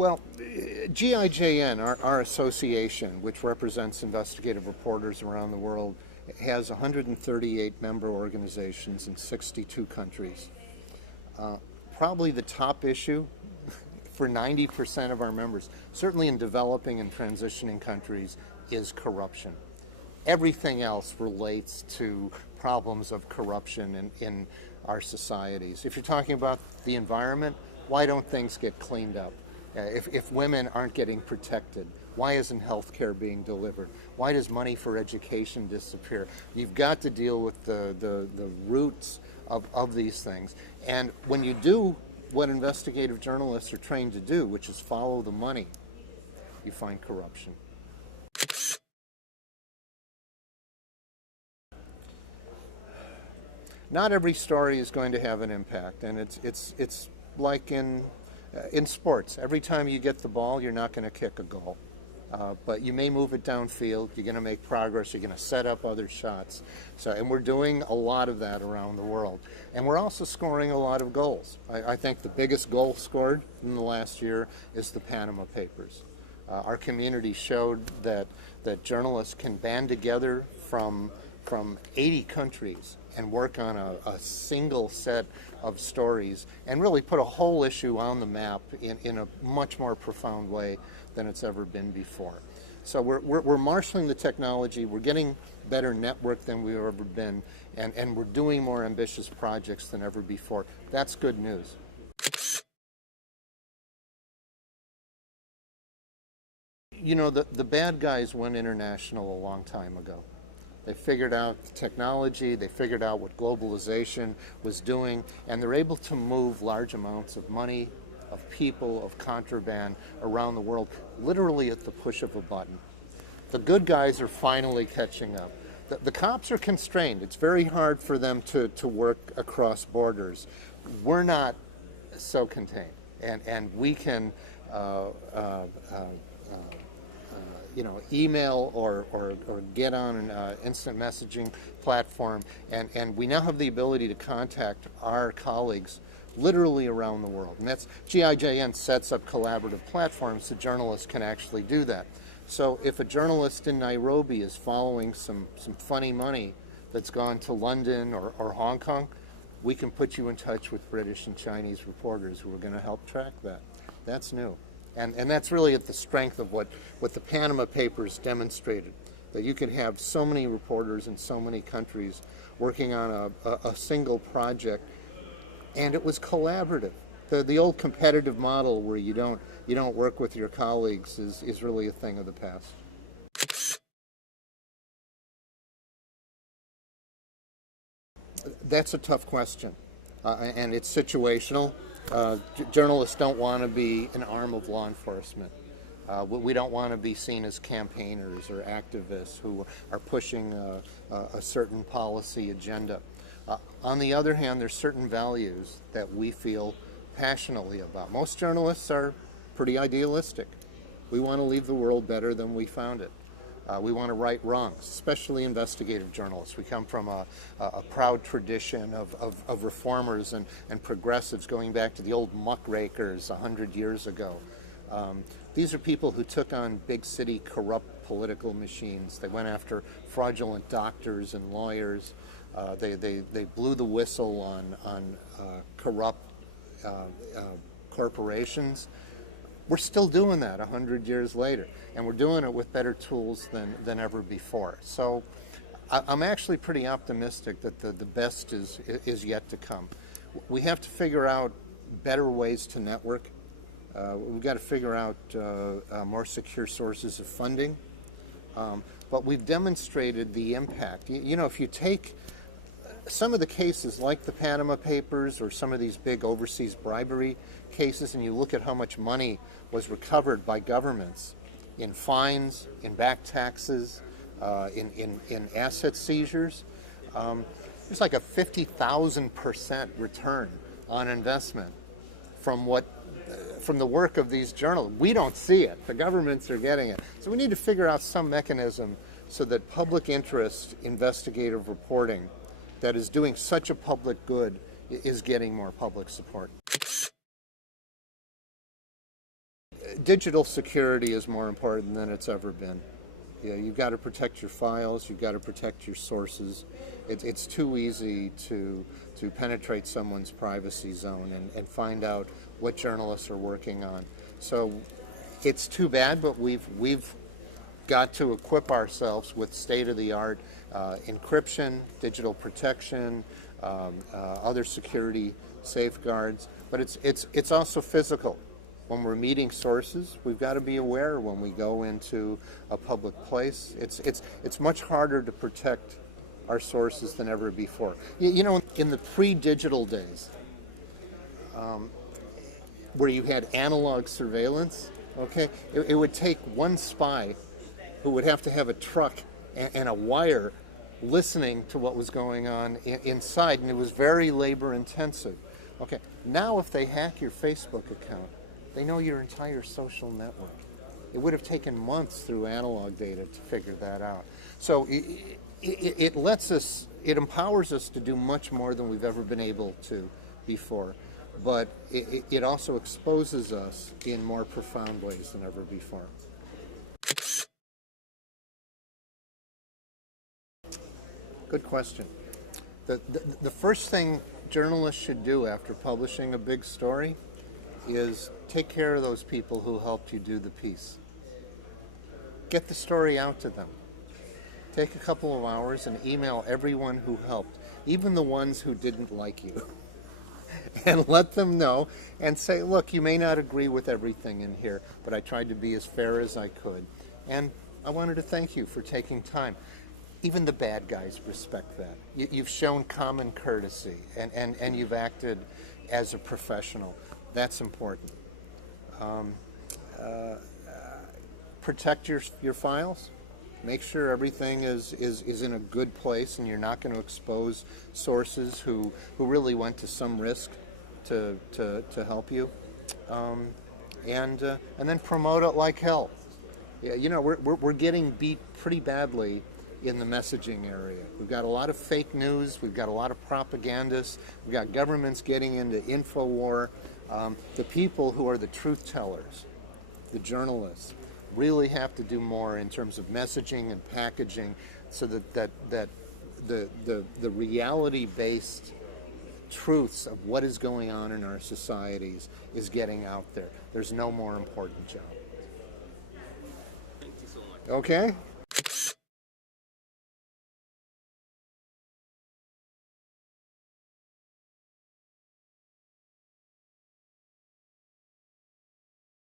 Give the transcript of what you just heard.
Well, GIJN, our association, which represents investigative reporters around the world, has 138 member organizations in 62 countries. Probably the top issue for 90% of our members, certainly in developing and transitioning countries, is corruption. Everything else relates to problems of corruption in our societies. If you're talking about the environment, why don't things get cleaned up? If women aren't getting protected, why isn't health care being delivered? Why does money for education disappear? You've got to deal with the roots of these things. And when you do what investigative journalists are trained to do, which is follow the money, you find corruption. Not every story is going to have an impact, and it's like in sports. Every time you get the ball, you're not going to kick a goal. But you may move it downfield, you're going to make progress, you're going to set up other shots. And we're doing a lot of that around the world. And we're also scoring a lot of goals. I think the biggest goal scored in the last year is the Panama Papers. Our community showed that journalists can band together from 80 countries and work on a single set of stories and really put a whole issue on the map in a much more profound way than it's ever been before. So we're marshaling the technology, we're getting better network than we've ever been, and we're doing more ambitious projects than ever before. That's good news. You know, the bad guys went international a long time ago. They figured out the technology, they figured out what globalization was doing, and they're able to move large amounts of money, of people, of contraband around the world, literally at the push of a button. The good guys are finally catching up. The cops are constrained. It's very hard for them to work across borders. We're not so contained, and we can email or get on an instant messaging platform, and we now have the ability to contact our colleagues literally around the world. And that's GIJN sets up collaborative platforms so journalists can actually do that. So if a journalist in Nairobi is following some funny money that's gone to London or Hong Kong, we can put you in touch with British and Chinese reporters who are going to help track that. That's new. And that's really at the strength of what the Panama Papers demonstrated, that you could have so many reporters in so many countries working on a single project, and it was collaborative. The old competitive model where you don't work with your colleagues is really a thing of the past. That's a tough question, and it's situational. Journalists don't want to be an arm of law enforcement. We don't want to be seen as campaigners or activists who are pushing a certain policy agenda. On the other hand, there's certain values that we feel passionately about. Most journalists are pretty idealistic. We want to leave the world better than we found it. We want to right wrongs, especially investigative journalists. We come from a proud tradition of reformers and progressives going back to the old muckrakers 100 years ago. These are people who took on big city corrupt political machines. They went after fraudulent doctors and lawyers. They blew the whistle on corrupt corporations. We're still doing that 100 years later, and we're doing it with better tools than ever before. So I'm actually pretty optimistic that the best is yet to come. We have to figure out better ways to network. We've got to figure out more secure sources of funding. But we've demonstrated the impact. You know, if you take some of the cases like the Panama Papers or some of these big overseas bribery cases, and you look at how much money was recovered by governments in fines, in back taxes, in asset seizures, there's like a 50,000% return on investment from the work of these journalists. We don't see it. The governments are getting it. So we need to figure out some mechanism so that public interest investigative reporting that is doing such a public good is getting more public support. Digital security is more important than it's ever been. Yeah, you've got to protect your files, you've got to protect your sources. It's too easy to penetrate someone's privacy zone and find out what journalists are working on. So it's too bad, but we've got to equip ourselves with state-of-the-art encryption, digital protection, other security safeguards. But it's also physical. When we're meeting sources, we've got to be aware when we go into a public place. It's much harder to protect our sources than ever before. You know, in the pre-digital days, where you had analog surveillance, okay, it would take one spy who would have to have a truck and a wire listening to what was going on inside, and it was very labor intensive. Okay, now if they hack your Facebook account, they know your entire social network. It would have taken months through analog data to figure that out. So it lets us, it empowers us to do much more than we've ever been able to before. But it also exposes us in more profound ways than ever before. Good question. The first thing journalists should do after publishing a big story is take care of those people who helped you do the piece. Get the story out to them. Take a couple of hours and email everyone who helped, even the ones who didn't like you, and let them know and say, look, you may not agree with everything in here, but I tried to be as fair as I could, and I wanted to thank you for taking time. Even the bad guys respect that. You've shown common courtesy, and you've acted as a professional. That's important. Protect your files. Make sure everything is in a good place, and you're not going to expose sources who really went to some risk to help you. And then promote it like hell. Yeah, you know, we're getting beat pretty badly in the messaging area. We've got a lot of fake news. We've got a lot of propagandists. We've got governments getting into info war. The people who are the truth tellers, the journalists, really have to do more in terms of messaging and packaging, so that the reality-based truths of what is going on in our societies is getting out there. There's no more important job. Thank you so much. Okay.